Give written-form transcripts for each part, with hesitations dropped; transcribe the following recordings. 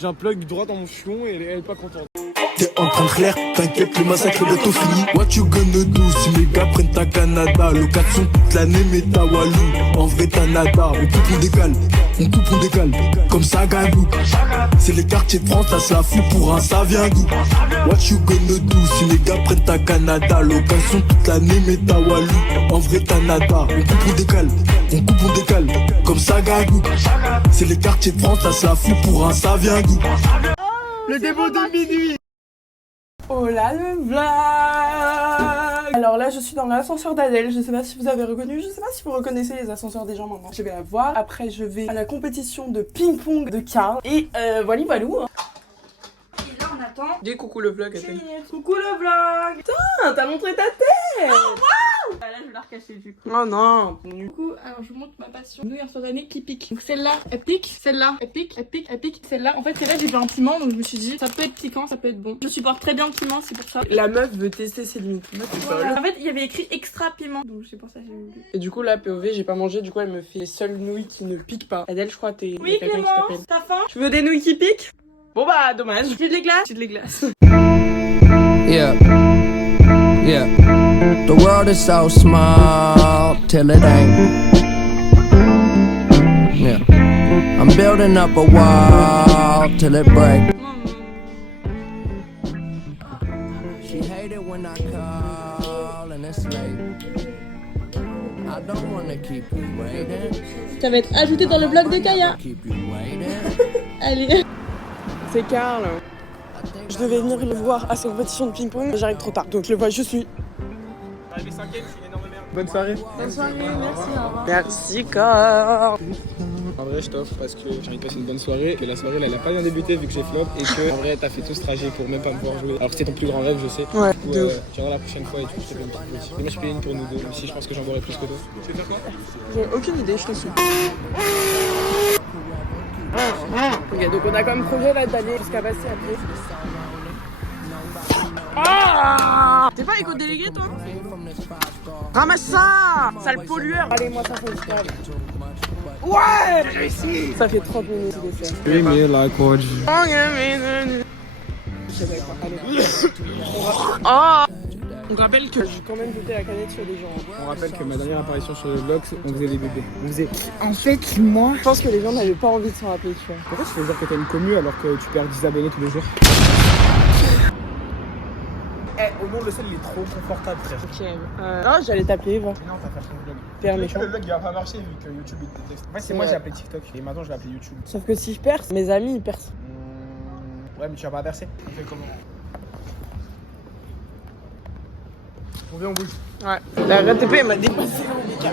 J'ai un plug droit dans mon fion et elle est pas contente. T'es en train de clair, t'inquiète, le massacre est bientôt fini. What you gonna do si les gars prennent ta Canada? Location toute l'année, mais ta Walou. En vrai, t'as nada. On coupe, on décale. On coupe, on décale. Comme ça, Ganou. C'est les quartiers de France, ça se la fout pour un ça vient d'où? What you gonna do si les gars prennent ta Canada? Location toute l'année, mais ta Walou. En vrai, t'as nada. On coupe, on décale. On coupe, on décale. Comme ça, Ganou. C'est les quartiers de France, ça se la fout pour un ça vient d'où? Le démo de minuit. Oh là le vlog. Alors là je suis dans l'ascenseur d'Adèle, je sais pas si vous avez reconnu, je sais pas si vous reconnaissez les ascenseurs des gens maintenant. Je vais la voir, après je vais à la compétition de ping-pong de Karl et voilà voilou. Et là on attend. Dis coucou le vlog Adèle. Coucou le vlog. Putain t'as montré ta tête. Oh waouh. Là je vais la recacher du coup. Oh non. Du coup alors je vous montre ma passion. Nouilles instantanées qui piquent. Donc celle-là elle pique, celle-là elle pique, elle pique, elle pique. Celle-là en fait celle-là j'ai vu un piment donc je me suis dit ça peut être piquant, ça peut être bon. Je supporte très bien le piment c'est pour ça. La meuf veut tester ses limites. Voilà. En fait il y avait écrit extra piment donc c'est pour ça que j'ai voulu. Et du coup là POV j'ai pas mangé du coup elle me fait les seules nouilles qui ne piquent pas. Adèle je crois t'es Oui Clémence, t'as faim? Tu veux des nouilles qui piquent? Bon bah dommage. J'ai de les glaces. J'ai de les glaces. Yeah, yeah. The world is so small till it ain't. Yeah, I'm building up a wall till it breaks. She hate it when I call and it's late. I don't wanna keep you waiting. Ça va être ajouté dans le blog de Kaya. Keep you waiting. Allez. C'est Karl. Je devais venir le voir à sa compétition de ping-pong, mais j'arrive trop tard. Donc je le vois, je suis. Arrivé 5ème, je suis une énorme merde. Bonne soirée. Bonne soirée, merci, au revoir. Merci Karl. En vrai, je t'offre parce que j'ai envie de passer une bonne soirée. Que la soirée, là, elle a pas bien débuté vu que j'ai flop. Et que, en vrai, t'as fait tout ce trajet pour même pas me voir jouer. Alors que c'était ton plus grand rêve, je sais. Ouais, Du coup, de ouf. tu viendras la prochaine fois et tu fais une petite boutique. Et moi, je paye une pour nous deux, même si je pense que j'en boirai plus que toi. Tu veux faire quoi? J'ai aucune idée, je te suis. Ok, donc on a comme projet là d'aller jusqu'à Bastia à pied. Ah! T'es pas éco-délégué toi? Ramasse ça! Sale pollueur! Allez, moi ça fait une ouais! J'ai réussi! Ça fait 30 minutes de dessert. Oui, mais la quoi du. Je sais pas, allez. Oh! On rappelle que j'ai quand même jeté la canette sur des gens. On rappelle que ma dernière apparition sur le vlog, on faisait des bébés. On faisait. En fait, moi, je pense que les gens n'avaient pas envie de s'en rappeler, tu vois. Pourquoi tu fais dire que t'as une commu alors que tu perds 10 abonnés tous les jours? Eh, au monde, le sel, il est trop confortable, frère. Ok. Non, j'allais t'appeler, va. Non, t'as fait ton vlog. T'es un méchant. Le vlog, il va pas marcher vu que YouTube, il te déteste. En fait, c'est moi, j'ai appelé TikTok et maintenant, je vais appeler YouTube. Sauf que si je perce, mes amis ils percent. Ouais, mais tu vas pas percer. On fait comment? On vient, on bouge. Ouais. La RATP elle m'a dépassé au Mika.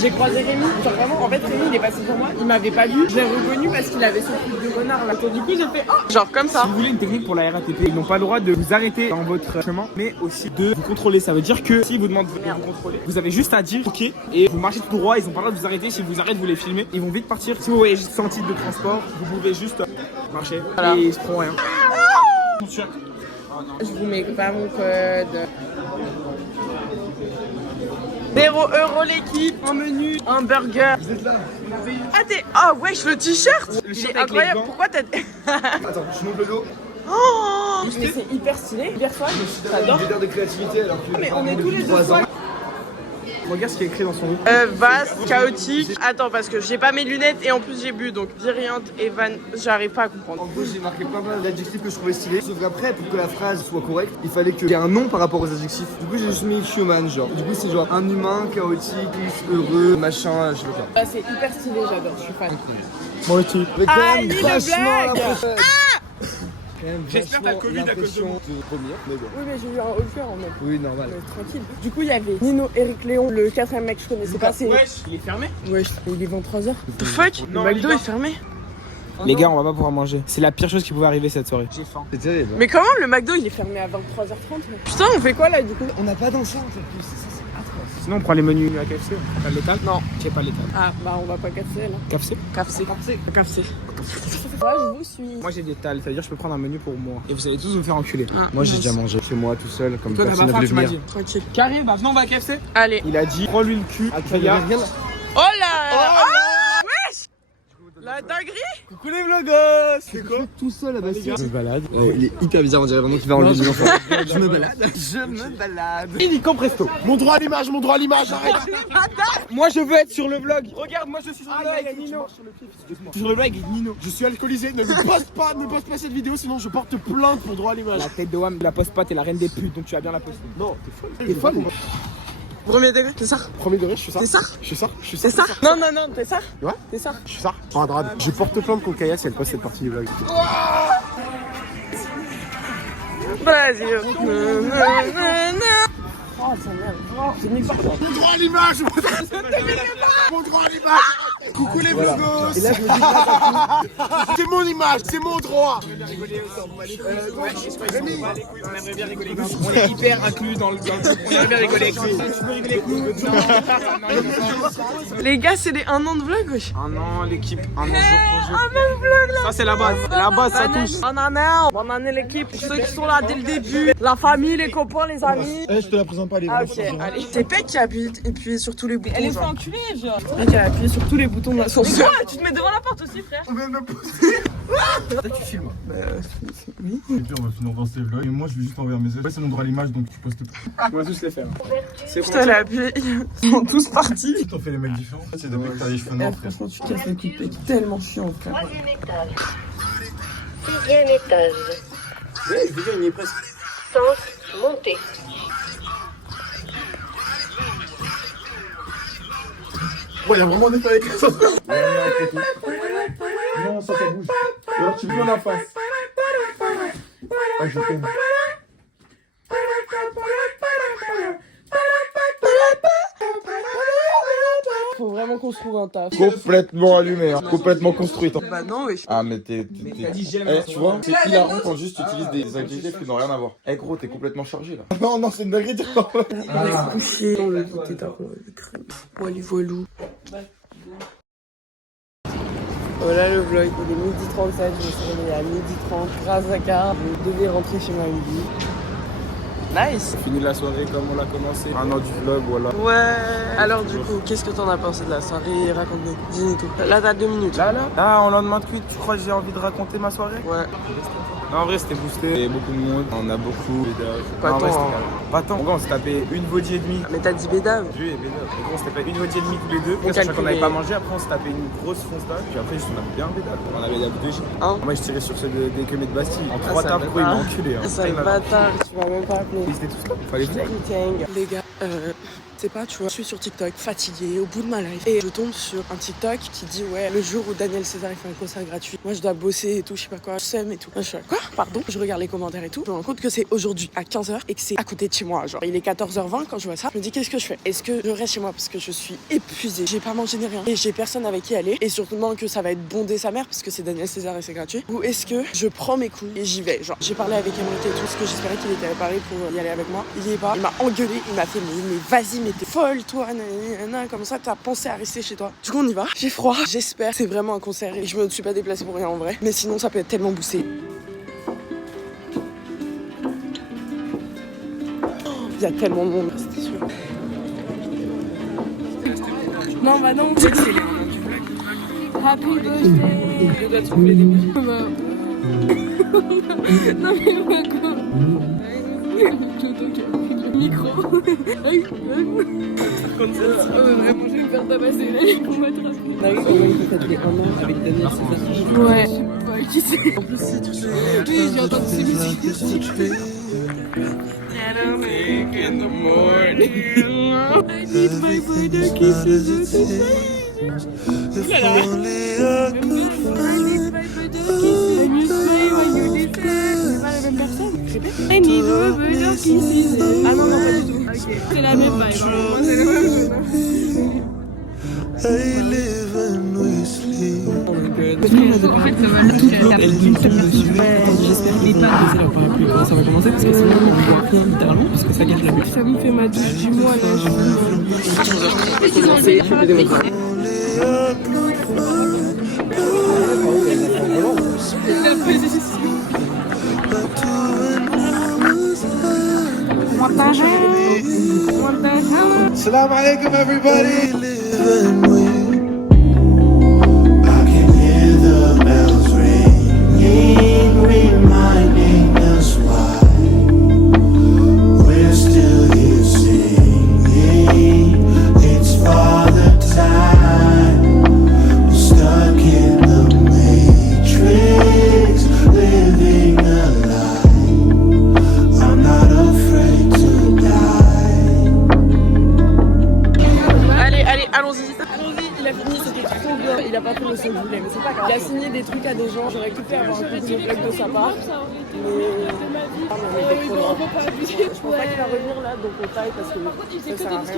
J'ai croisé Rémi, genre vraiment, en fait Rémi il est passé pour moi, il m'avait pas vu, je l'ai reconnu parce qu'il avait ce truc de renard là. Du coup j'ai fait oh! Genre comme ça. Si vous voulez une technique pour la RATP, ils n'ont pas le droit de vous arrêter dans votre chemin, mais aussi de vous contrôler. Ça veut dire que si vous demandent de vous contrôler, vous avez juste à dire ok et vous marchez tout droit, ils ont pas le droit de vous arrêter. Si vous arrêtez, vous les filmez, ils vont vite partir. Si vous voyez juste sans titre de transport, vous pouvez juste marcher Voilà. et ils se feront rien. Je vous mets pas mon code. 0 € l'équipe, un menu, un burger. Vous êtes là. Ah t'es. Ah wesh le t-shirt! Le Il shirt est avec les incroyable, gants. pourquoi t'as. Attends, je monte le dos. Oh! Mais c'est hyper stylé, hyper fun, j'adore. de créativité alors que. Mais on est tous les deux fun. Regarde ce qui est écrit dans son livre. Vaste, chaotique. Attends, parce que j'ai pas mes lunettes et en plus j'ai bu donc Viriante et Van. J'arrive pas à comprendre. En gros, j'ai marqué pas mal d'adjectifs que je trouvais stylés. Sauf qu'après, pour que la phrase soit correcte, il fallait qu'il y ait un nom par rapport aux adjectifs. Du coup, j'ai juste mis human, genre. Du coup, c'est genre un humain, chaotique, heureux, machin, je sais pas. C'est hyper stylé, j'adore, je suis fan. Moi aussi. Mais quand même, lis le vachement blague. l'impression. J'espère que t'as le Covid à cause de l'impression moi. de première, mais bon. Oui, mais j'ai eu un haut le cœur en même. Oui, normal. Tranquille. Du coup, il y avait Nino, Eric Léon, le quatrième mec que je connaissais pas. C'est. Wesh, il est fermé. Wesh, il est 23h. The fuck? Non, Le McDo il est est fermé. Les gars, on va pas pouvoir manger. C'est la pire chose qui pouvait arriver cette soirée. J'ai faim. C'est terrible. Mais comment le McDo il est fermé à 23h30? Putain, on fait quoi là du coup? On n'a pas d'enceinte en plus, c'est ça, c'est atroce. Sinon, on prend les menus à KFC. Pas l'étal? Non. J'ai pas l'étal. Ah, bah on va pas casser là. KFC? KFC. KFC. Moi, je vous suis. Moi j'ai des tales, c'est-à-dire je peux prendre un menu pour moi. Et vous allez tous vous faire enculer. Ah, Moi, j'ai mince. déjà mangé chez moi tout seul, comme Toi t'as personne pas n'a faim, voulu tu m'as venir. dit. Tranquille. Carré, bah venons on va à KFC. Allez. Il a dit, prends-lui le cul à Kaya. Oh là! Oh, wesh! La dinguerie! Coucou les vlogos. C'est quoi? Tout seul à Bastille. Je me balade. Oh, il est hyper bizarre, on dirait vraiment qu'il va enlever des enfants. Je me balade. Je me balade. Illico presto. Mon droit à l'image, arrête. Moi je veux être sur le vlog. Regarde, moi je suis sur le vlog avec Nino. Sur le vlog avec Nino. Je suis alcoolisé, ne poste pas cette vidéo, sinon je porte plainte pour droit à l'image. La tête de Wam, la poste pas, t'es la reine des putes, donc tu vas bien la poster. Non, t'es folle. Premier degré, t'es ça? Premier degré, je suis ça. T'es ça? Je suis ça. T'es ça? Non, t'es ça? Ouais. T'es ça? Je suis ça. Andrade. Je porte plainte contre Kaya si elle poste cette partie du vlog. Vas-y. Oh, ça merde. Mon droit à l'image. Mon droit à l'image. Coucou les vlogos. Et là je me dis, C'est mon image, c'est mon droit. on aimerait bien rigoler. On est hyper inclus dans le groupe. On aimerait bien rigoler avec lui. Tu peux rigoler avec nous? Les gars, c'est les 1 an de vlog, wesh. Un an, l'équipe, un an jour pour jour. Ça c'est la base. La base, ça touche. Bonne année l'équipe, ceux qui sont là dès le début, la famille, les copains, les amis. Je te la présente pas les Ah ok, allez. C'est Peck qui a appuyé sur tous les boutons. Elle est genre. enculée, genre. Peck qui a appuyé sur tous les boutons de l'ascenseur. Tu te mets devant la porte aussi, frère. Et puis on va finir dans ces vlogs. Et moi je vais juste envoyer un message. Ouais, c'est mon droit à l'image donc tu postes pas. On va tous les faire. C'est Putain, elle a appuyé. Ils sont tous partis. T'en fais les mecs différents. C'est depuis que t'as les cheveux noirs, frère. Franchement, tu casses les coups de Peck. Tellement chiant, frère. 6e étage. Ouais, je veux dire, il est presque. Sens montée. Ouais, y'a vraiment des faits avec ça. Non, ça bouge. Alors tu viens en face. Ah, je t'aime. Faut vraiment qu'on se trouve un taf. Complètement allumé, hein. Complètement construite. Bah non, wesh. Ah mais t'es... tu vois, c'est hilarant quand juste tu utilises des adjectifs qui n'ont rien à voir. Eh gros, t'es complètement chargé là. Non, c'est une dinguerie. Couché dans le côté d'arbre de crème. Voilou voilou. Voilà le vlog, il est 12h37, je me suis réveillée à 12h30 grâce à Car. Je devais rentrer chez ma midi. Nice. Fini la soirée comme on l'a commencé. Un an du vlog, voilà. Ouais. Alors du coup, qu'est-ce que t'en as pensé de la soirée? Raconte-nous. Dis-nous tout. Là, t'as 2 minutes. Là, en lendemain de cuite, tu crois que j'ai envie de raconter ma soirée? Ouais. Non, en vrai, c'était boosté. Il y avait beaucoup de monde. On a beaucoup. Pas Non, en vrai, tant, c'était hein. calme. Pas tant. En gros, on s'est tapé une body et demie. Mais t'as dit bédave. Dieu et bédave. En gros, on s'était tapé une body et demie tous les deux. On Sachant qu'on n'avait calculait. pas mangé. Après, on s'est tapé une grosse fonce. Puis après, juste, on a bien bédave. On avait la deux chiens. Hein? Moi, je tirais sur ceux des queumés de Bastille. En 3 ça tapes, va gros, il pas. m'a enculé. Hein. Ça Il le m'a- bâtard, tu m'as même pas appelé. Ils étaient tous là. Fallait venir. Les gars, c'est pas, tu vois, je suis sur TikTok, fatiguée, au bout de ma life, et je tombe sur un TikTok qui dit, ouais, le jour où Daniel César il fait un concert gratuit, moi je dois bosser et tout, je sais pas quoi, je sème et tout. Moi, je suis là, quoi? Pardon? Je regarde les commentaires et tout, je me rends compte que c'est aujourd'hui à 15h et que c'est à côté de chez moi, genre. Il est 14h20 quand je vois ça, je me dis, qu'est-ce que je fais? Est-ce que je reste chez moi parce que je suis épuisée, j'ai pas mangé ni rien, et j'ai personne avec qui aller, et surtout que ça va être bondé sa mère parce que c'est Daniel César et c'est gratuit, ou est-ce que je prends mes couilles et j'y vais? Genre, j'ai parlé avec Emmerich et tout, parce que j'espérais qu'il était préparé pour y aller avec moi. Il y est pas, il m'a engueulé, il m'a fait, mais vas-y, mais t'es folle, toi, nanana, comme ça, t'as pensé à rester chez toi. Du coup, on y va. J'ai froid, j'espère. C'est vraiment un concert et je me suis pas déplacée pour rien en vrai. Mais sinon, ça peut être tellement boussé. Il y a tellement de monde, c'était sûr. Non, bah non. Happy birthday. Je dois trouver des musiques. Non, mais quoi? Micro. Vraiment, je vais me faire tabasser là, on va te rappeler. Bah oui, ça fait 1 an avec Daniel César. Ouais, je sais pas qui c'est. En plus, si tu sais. Oui, j'ai entendu ces musiques. In the morning. I need my brother kisses today. Oulala. I need my brother kisses. I miss my when you listen. C'est pas la même personne. Répète. I need my brother kisses. Ah non, non, pas du tout. Ok. C'est la même vibe. Moi, c'est la même chose. En fait, ça va tout faire. Elle dit dessus. J'espère qu'il va pas leur parapluie quand ça va commencer parce que sinon on voit rien littéralement parce que ça gâche la vue. Ça me fait ma douche du mois là. Je fais des mots. Salam alaikum everybody. I can hear the bells trucs à des gens. J'aurais kiffé avoir un coucou de vlog de sa part. Mais trop loin. Je pense pas qu'il va revenir là, donc on taille parce que ça sert à rien.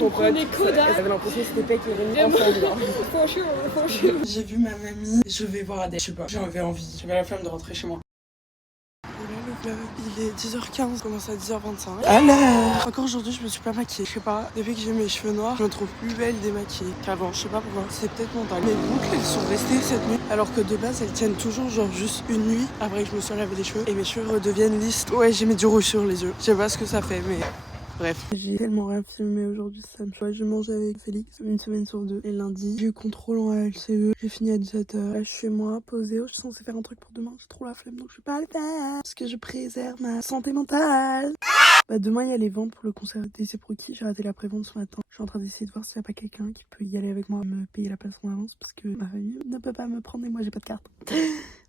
Mon pote, j'avais l'impression que c'était Peck et Rémi ensemble. J'ai vu ma mamie, je vais voir Adèle. Je sais pas, j'avais envie, j'avais la flamme de rentrer chez moi. Il est 10h15, je commence à 10h25. Alors, encore aujourd'hui, je me suis pas maquillée. Je sais pas, depuis que j'ai mes cheveux noirs, je me trouve plus belle démaquillée qu'avant. Je sais pas pourquoi, c'est peut-être mental. Mes boucles, elles sont restées cette nuit, alors que de base, elles tiennent toujours genre juste une nuit après que je me sois lavé les cheveux et mes cheveux redeviennent lisses. Ouais, j'ai mis du rouge sur les yeux. Je sais pas ce que ça fait, mais bref. J'ai tellement rien filmé aujourd'hui, ça me choque. Je mange avec Félix une semaine sur deux. Et lundi, j'ai eu contrôle en LCE. J'ai fini à 17h. Là, je suis chez moi, posée. Je suis censée faire un truc pour demain. J'ai trop la flemme, donc je vais pas le faire. Parce que je préserve ma santé mentale. Bah, demain, il y a les ventes pour le concert d'Essai Proki. J'ai raté la prévente ce matin. Je suis en train d'essayer de voir s'il n'y a pas quelqu'un qui peut y aller avec moi, me payer la place en avance. Parce que ma famille ne peut pas me prendre et moi, j'ai pas de carte.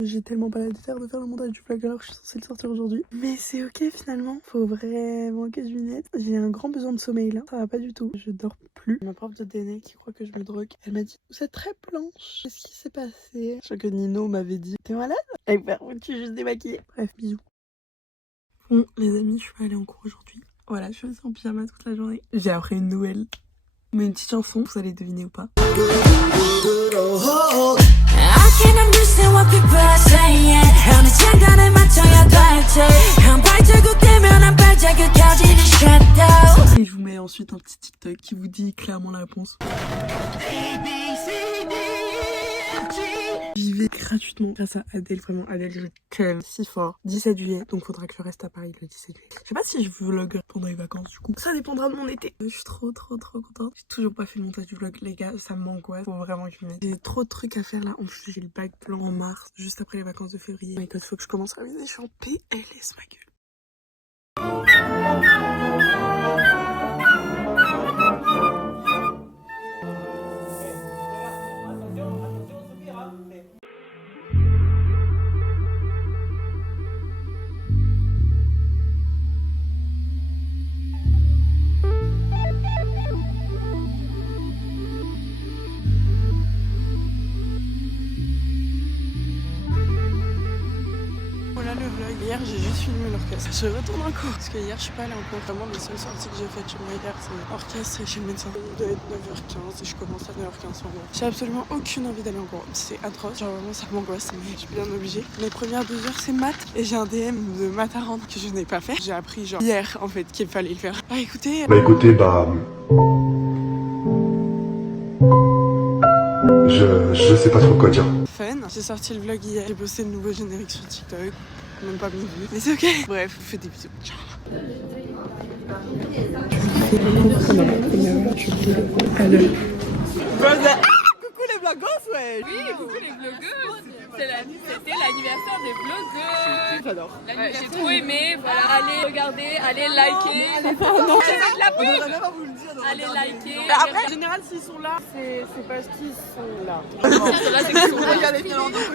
J'ai tellement pas la déterre de faire le montage du vlog alors que je suis censée le sortir aujourd'hui. Mais c'est ok finalement. Faut vraiment que je m'y mette. J'ai un grand besoin de sommeil là. Ça va pas du tout. Je dors plus. Ma prof de DNA qui croit que je me drogue, elle m'a dit vous êtes très blanche. Qu'est-ce qui s'est passé? Je crois que Nino m'avait dit t'es malade? Eh ben, tu es juste démaquillée. Bref, bisous. Bon, les amis, je suis pas allée en cours aujourd'hui. Voilà, je suis restée en pyjama toute la journée. J'ai appris une nouvelle. Mais une petite chanson, vous allez deviner ou pas? Et je vous mets ensuite un petit TikTok qui vous dit clairement la réponse. J'y vais gratuitement grâce à Adèle, vraiment Adèle, je t'aime si fort. 17 juillet, donc faudra que je reste à Paris le 17 juillet. Je sais pas si je vlog pendant les vacances du coup. Ça dépendra de mon été. Je suis trop contente. J'ai toujours pas fait le montage du vlog, les gars, ça m'angoisse. Faut vraiment que je mette. J'ai trop de trucs à faire là. En plus, j'ai le bac blanc en mars, juste après les vacances de février. Mais il faut que je commence à réviser, je suis en PLS ma gueule. Voilà le vlog. Hier j'ai juste filmé l'orchestre. Je retourne en cours parce que hier je suis pas allée en cours. Vraiment les seules sorties que j'ai faites chez moi hier c'est orchestre et chez le médecin. Il doit être 9h15 et je commence à 9h15 en gros. J'ai absolument aucune envie d'aller en cours. C'est atroce. Genre vraiment ça m'angoisse mais je suis bien obligée. Les premières 2 heures c'est maths et j'ai un DM de maths à rendre que je n'ai pas fait. J'ai appris genre hier en fait qu'il fallait le faire. Écoutez. Je sais pas trop quoi dire. Fun. J'ai sorti le vlog hier. J'ai posté le nouveau générique sur TikTok. Même pas 1000 vues. Mais c'est ok. Bref, je fais des bisous. Ciao. Coucou les vlogos, ouais. Oui, coucou les vlogueuses. C'était l'anniversaire des vlogueuses. J'adore. J'ai trop aimé. Voilà, allez regarder, allez liker. Non, C'est de la pub. on va vous le dire. Allez liker. Mais après, en général, s'ils sont là, c'est parce qu'ils sont là. Là, c'est qu'ils sont là.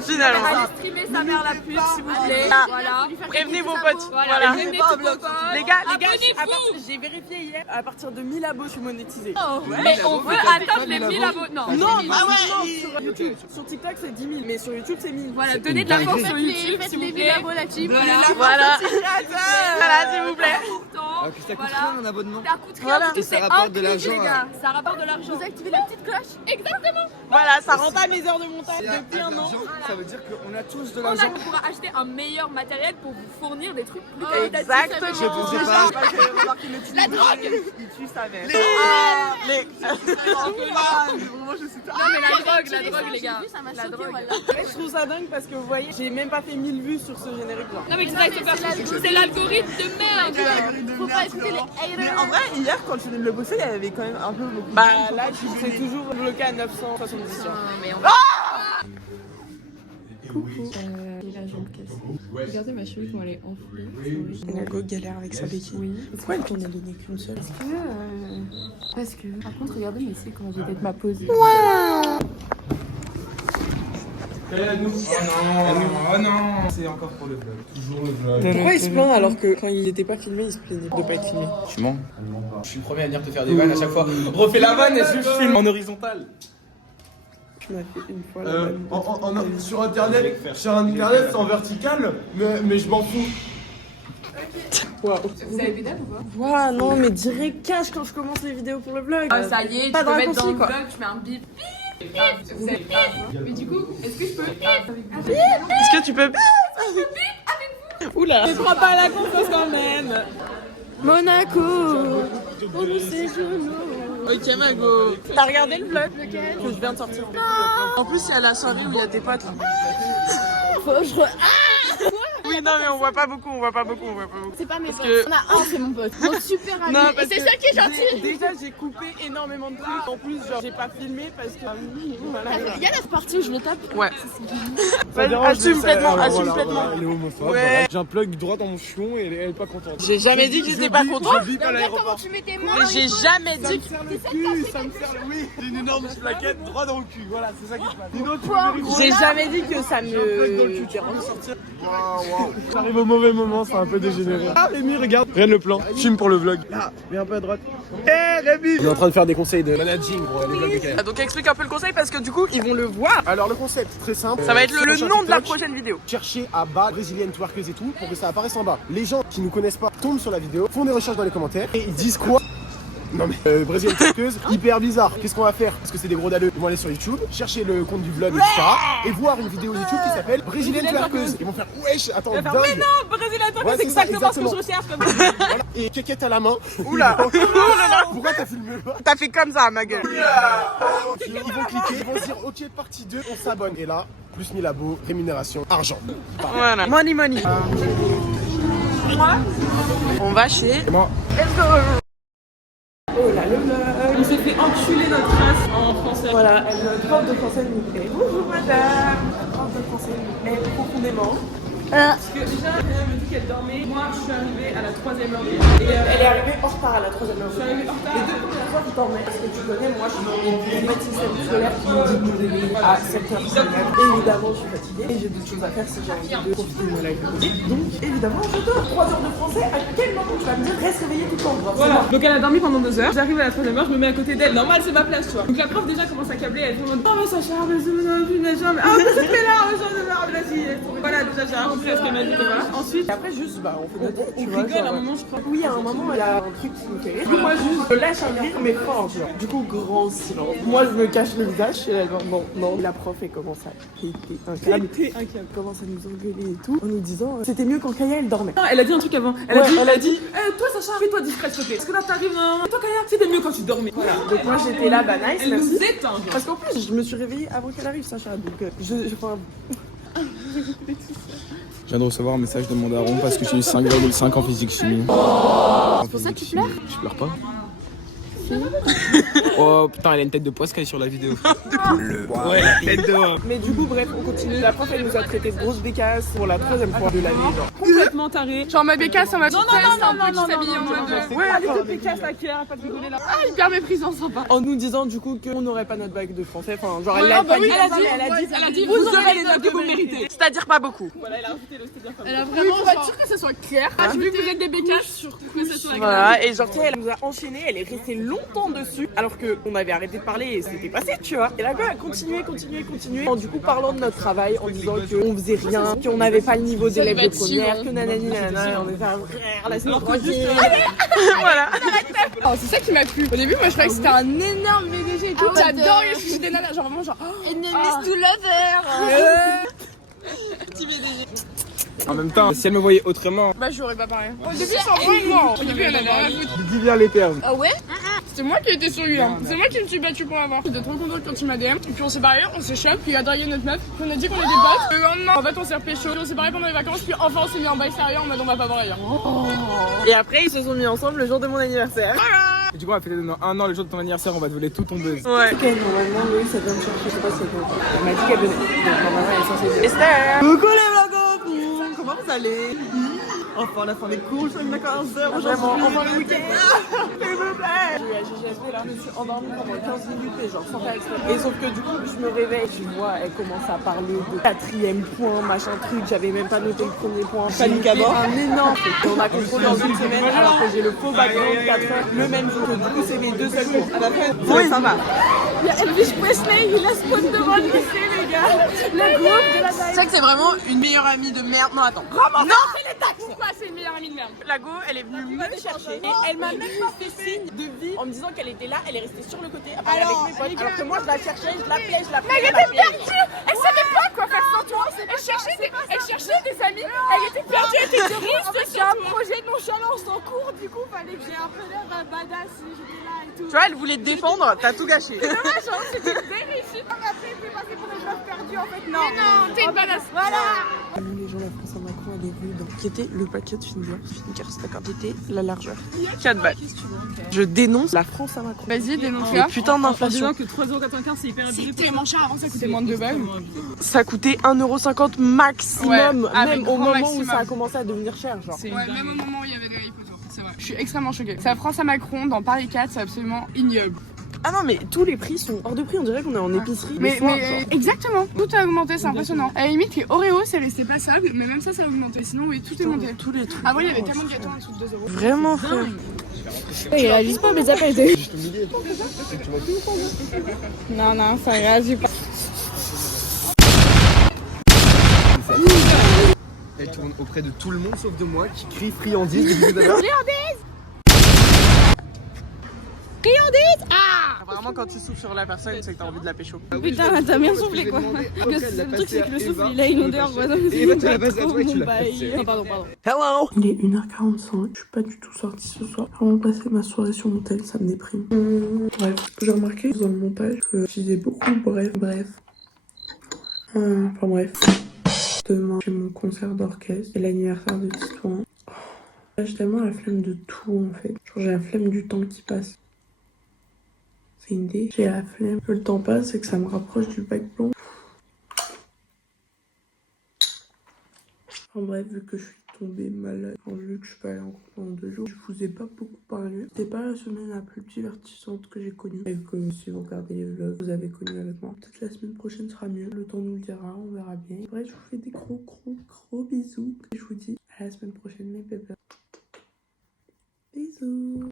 Finalement. Allez streamer sa mère la pub, s'il vous plaît. Voilà. Prévenez vos potes. Voilà. Prévenez tous vos potes. Les gars, Abonnez-vous. j'ai vérifié hier. À partir de 1000 abos, je suis monétisée. Mais on veut atteindre les 1000 abonnés. Non, Sur YouTube. Sur TikTok, c'est 10 000. Mais sur YouTube, c'est 1000. voilà, donnez de la force sur YouTube, s'il vous plaît. Voilà. Voilà, s'il vous plaît. Alors que ça coûte rien un abonnement. Ça coûte rien, Et ça rapporte de l'argent. les gars. Ça rapporte de l'argent. Vous activez la petite cloche. Exactement. Voilà, ça rend pas mes heures de montage depuis un an. Ça veut dire qu'on a tous de On l'argent. pourra acheter un meilleur matériel pour vous fournir des trucs plus qualitatifs. Exactement. Je vous ai pas. La drogue. Il tue sa mère. Non mais la drogue les gars. La drogue. Je trouve ça dingue parce que vous voyez, j'ai même pas fait 1000 vues sur ce générique là. Non mais c'est l'algorithme de merde. Faut pas écouter les haters. En vrai, hier quand je venais de le bosser, il y avait quand même un peu beaucoup. Bah là, c'est toujours bloqué à 970. Mais on Coucou. J'ai la jambe cassée. Regardez ma cheville comment elle est enflée. Nago galère avec sa béquille. Oui. Pourquoi elle t'en a donné qu'une seule? Parce que. Par contre, regardez, mais c'est comment j'ai fait ma pose. Oh non, c'est encore pour le vlog. Toujours le vlog. Pourquoi il se plaint alors que quand il était pas filmé, il se plaignait de pas être filmé? Tu mens? Je suis le premier à venir te faire des vannes à chaque fois. Refais la vanne et je filme en horizontal. Tu m'as fait une fois la vanne. Sur internet, c'est en vertical, mais je m'en fous. Waouh. Vous avez vu d'elle ou pas? Waouh, non, mais direct cash quand je commence les vidéos pour le vlog. Ah, ça y est, pas tu peux mettre dans raccourci, le quoi. vlog, tu mets un bip. Vous avez mais du coup, est-ce que je peux Est-ce que tu peux. Oula. Je crois pas à la confiance quand même. Monaco. Ok, Mago. T'as regardé le vlog que je viens de sortir? En plus, il y a la soirée où il y a tes potes là. Faut que je Oui, non, mais on voit pas beaucoup. C'est pas mes potes. que- On a un, c'est mon pote. Mon super ami. Non, Et parce c'est que ça qui est gentil. Déjà, j'ai coupé énormément de trucs. En plus, genre, j'ai pas filmé parce que. Voilà. Il y a la partie où je le tape. Ouais. Assume pleinement, assume pleinement. Elle est homophobe. Ouais. J'ai un plug droit dans mon chion et elle est pas contente. J'ai jamais dit que j'étais pas contente. Je vis à Regarde comment l'aéroport. tu mets tes mains. Mais j'ai jamais dit que. Ça me sert le oui. J'ai une énorme plaquette droit dans le cul. Voilà, c'est ça qui se passe. Dis donc, tu veux vérifier? J'ai jamais dit que ça J'ai un plug dans le me cul. dérange. Waouh. J'arrive au mauvais moment, c'est un peu dégénéré. Ah Rémi, regarde. Regarde le plan. Filme pour le vlog. Là, viens un peu à droite. Rémi. Il est en train de faire des conseils de managing pour les vlogs de Donc explique un peu le conseil parce que du coup ils vont le voir. Alors le concept, très simple. Ça va être le prochain nom de la TikTok, prochaine vidéo. Cherchez à bas brésilienne twerkeuse et tout pour que ça apparaisse en bas. Les gens qui nous connaissent pas tombent sur la vidéo, font des recherches dans les commentaires et ils disent quoi? Non mais brésilienne twerkeuse, hyper bizarre. Qu'est-ce qu'on va faire? Parce que c'est des gros dalleux. Ils vont aller sur YouTube, chercher le compte du vlog, etc. et voir une vidéo YouTube qui s'appelle brésilienne twerkeuse. Ils vont faire wesh, attends, dingue. Mais non, Brésil à toi, Ouais, c'est c'est ça, exactement ce que je exactement. recherche. Comme Voilà. Et kékette à la main. Oula. Pourquoi t'as filmé là? T'as fait comme ça, ma gueule. Ils vont cliquer, ils vont se dire ok partie 2, on s'abonne. Et là, plus 1000 abos, rémunération, argent. Voilà. Money. Moi, on va chez. Moi. Let's go. Oh là, le vlog. On s'est fait enculer notre race en français. Voilà, notre prof de français nous plaît. Bonjour madame. La prof de français nous plaît profondément. Parce que déjà, elle me dit qu'elle dormait. Moi, je suis arrivée à la 3e heure. Et elle est arrivée en retard à la 3e heure. Je suis arrivée en retard. Les 2 premières fois, je dormais. Parce que tu connais, moi, je suis dans une système scolaire qui me dit de me réveiller à 7h. Évidemment, je suis fatiguée. Et j'ai d'autres choses à faire si j'ai envie de profiter de ma life. Donc, évidemment, je dors. 3 heures de français. À quel moment tu vas me dire reste réveillée tout le temps? Voilà, donc elle a dormi pendant 2 heures. J'arrive à la 3e heure, je me mets à côté d'elle. Normal, c'est ma place, tu vois. Donc la prof déjà commence à câbler. Elle fait en mode oh, mais Sacha, mais c'est mais ah, mais c'était là, voilà, déjà j'ai compris ce qu'elle m'a dit, tu vois. Ensuite, après, juste, bah, on fait notre tête, tu on vois. rigole à genre, un moment, je crois. Oui, à un moment, il y a un truc qui me fait rire. Moi, juste, je lâche un rire, mais fort, genre. Du coup, grand silence. Moi, je me cache le visage et elle va, non. La prof, elle commence à péter un câble. Elle commence à nous engueuler et tout, en nous disant c'était mieux quand Kaya, elle dormait. Non, elle a dit un truc avant. Elle Ouais, a dit toi Sacha, fais-toi discrète, s'il te plaît. Parce que là, t'arrives, toi Kaya, c'était mieux quand tu dormais. Voilà. Donc, moi, j'étais là, bah, nice, Elle merci. nous éteint, genre. Parce qu'en plus, je me suis réveillée avant qu'elle arrive, Sacha. Donc, enfin, Je viens de recevoir un message de mon daron parce que j'ai eu 5,5 en physique chimie. C'est pour ça que tu pleures? Je pleure pas. Oh putain, elle a une tête de poisson qu'elle est sur la vidéo. Ouais, la tête de. mais du coup, bref, on continue. La prof, elle nous a traité de grosse bécasse pour la 3e fois de l'année, genre. Complètement taré. Genre ma bécasse en mode Non, un peu qui s'habille en mode Ouais, Allez, te pécasse la Kaya, pas de rigoler là. ah, hyper méprisant, sympa. en nous disant du coup qu'on n'aurait pas notre bac de français. Enfin, genre, elle Ouais, l'a bah pas oui, dit. elle a dit Vous aurez les notes que vous méritez. C'est-à-dire pas beaucoup. Voilà, elle a rajouté le c'est-à-dire pas. Elle a vraiment pour être sûre que ça soit clair. Vu que vous êtes des bécasses, sur que ça soit agréable. Voilà, et genre, tu sais, elle nous a enchaîné, elle est restée longtemps dessus, alors qu'on avait arrêté de parler et c'était passé, tu vois. Et la gueule a continué. En du coup, parlant de notre travail, en disant qu'on faisait rien, qu'on n'avait pas le niveau d'élève de première, que nanani nanana, et on était un frère, la semaine tranquille. Voilà. Oh, c'est ça qui m'a plu. Au début, moi je croyais que c'était un énorme VDG et tout. Ah ouais, J'adore les sujets des nanas. Genre vraiment, genre. Enemies to lover. En même temps, si elle me voyait autrement. Bah, j'aurais pas parlé. Au début, c'est un bon moi. Au début, elle avait rien à foutre. Dis bien les termes. Ah ouais? C'est moi qui étais sur lui, hein. C'est moi qui me suis battue pour l'avoir. J'étais trop contente quand il m'a DM. Et puis on s'est barré, on s'est chop, puis il a dragué notre meuf. Puis on a dit qu'on était potes. Le lendemain, en fait, on s'est repécho. On s'est barré pendant les vacances, puis enfin, on s'est mis en bail sérieux en mode on va pas voir ailleurs. Et après, ils se sont mis ensemble le jour de mon anniversaire. Et du coup, on va fêter dans 1 an le jour de ton anniversaire, on va te voler tout ton buzz. Ouais. Ok, normalement, Loïs, elle vient me chercher, je sais pas si elle vient. Elle m'a dit qu'elle venait. Donc, normalement, elle est censée venir. Esther! Coucou les vlogs! Comment vous allez? Enfin la fin des cours, je finis à 15h. Vraiment, enfin le week-end. S'il vous plaît. J'ai eu la GGSP là, je me suis endormie pendant 15 minutes et genre sans faire exprès. Et sauf que du coup, je me réveille, je vois, elle commence à parler de 4e point, machin truc. J'avais même pas noté le premier point. Panique à bord. Un énorme. Et on a contrôlé dans une semaine alors que j'ai le faux background 4 heures le même jour. Du coup, c'est mes 2 seuls cours. À la fin, Oui, ça va. Il y a Elvis Presley, il a spawn devant le lycée, les gars. Le groupe de la C'est vrai que c'est vraiment une meilleure amie de merde. Non, attends. Non, c'est les taxes. Pourquoi c'est une meilleure amie de merde? la go, elle est venue me chercher et elle m'a même pas fait signe de vie en me disant qu'elle était là. Elle est restée sur le côté à parler avec mes potes. Alors que moi, je la cherchais, je l'appelais, je l'appelais. Mais elle était perdue. Elle savait pas quoi faire sans toi. Elle cherchait des amis. Elle était perdue, elle était triste. J'ai un projet de nonchalance en cours, du coup, fallait que j'ai un peu l'air badass. J'étais là et tout. Tu vois, elle voulait te défendre, t'as tout gâché. Dommage, hein, c'était bien réussi. Après, il fait passer pour des joueurs perdus, en fait, non. Mais non, t'es une badass. Voilà. Les gens, la France à Macron, elle est venue dans. Qui était le paquet de Finkers, d'accord. Qui était la largeur. 4 balles. Je dénonce la France à Macron. Vas-y, dénonce Et là. putain En d'inflation. disant que 3,95€ c'est hyper abusé. C'est tellement cher, avant ça coûtait moins de 2 balles. Ça coûtait 1,50€ maximum, Ouais, avec même au grand moment maximum. où ça a commencé à devenir cher, genre. Ouais, même au moment où il y avait des Harry Potter, c'est vrai. Je suis extrêmement choquée. C'est la France à Macron dans Paris 4, c'est absolument ignoble. Ah non, mais tous les prix sont hors de prix, on dirait qu'on est en épicerie. le soir, genre. Exactement, tout a augmenté, c'est impressionnant. À la limite, les Oreo c'est resté passable, mais même ça, ça a augmenté. Sinon, oui, tout est monté. Tous les trucs. Avant, il y avait tellement de gâteaux en dessous de 2 euros. Vraiment, frère. Il réagit pas à mes appels. Juste humilié. Tu m'as dit Non, non, ça réagit pas. Elle tourne auprès de tout le monde sauf de moi qui crie friandise depuis tout à l'heure. Vraiment, quand tu souffles sur la personne, c'est que t'as envie de la pécho. Putain, t'as bien soufflé quoi. Le truc, c'est que le souffle, il a une odeur. Et bah, tu l'as passé à toi et tu l'as passé. Non, pardon. Hello. Il est 1h45, je suis pas du tout sortie ce soir. J'ai vraiment passé ma soirée sur mon tel, ça me déprime. Bref, j'ai remarqué dans le montage que je disais beaucoup bref. Enfin bref. Demain, j'ai mon concert d'orchestre et l'anniversaire de Titouan. J'ai tellement la flemme de tout en fait. Genre j'ai la flemme du temps qui passe. C'est une idée. J'ai la flemme que le temps passe et que ça me rapproche du bac blanc. En bref, vu que je suis tombée malade, vu que je suis pas allée en cours pendant 2 jours, je vous ai pas beaucoup parlé. C'était pas la semaine la plus divertissante que j'ai connue. Et que si vous regardez les vlogs, vous avez connu avec moi. Peut-être la semaine prochaine sera mieux. Le temps nous le dira, on verra bien. Bref, je vous fais des gros bisous. Et je vous dis à la semaine prochaine, mes bébés. Bisous.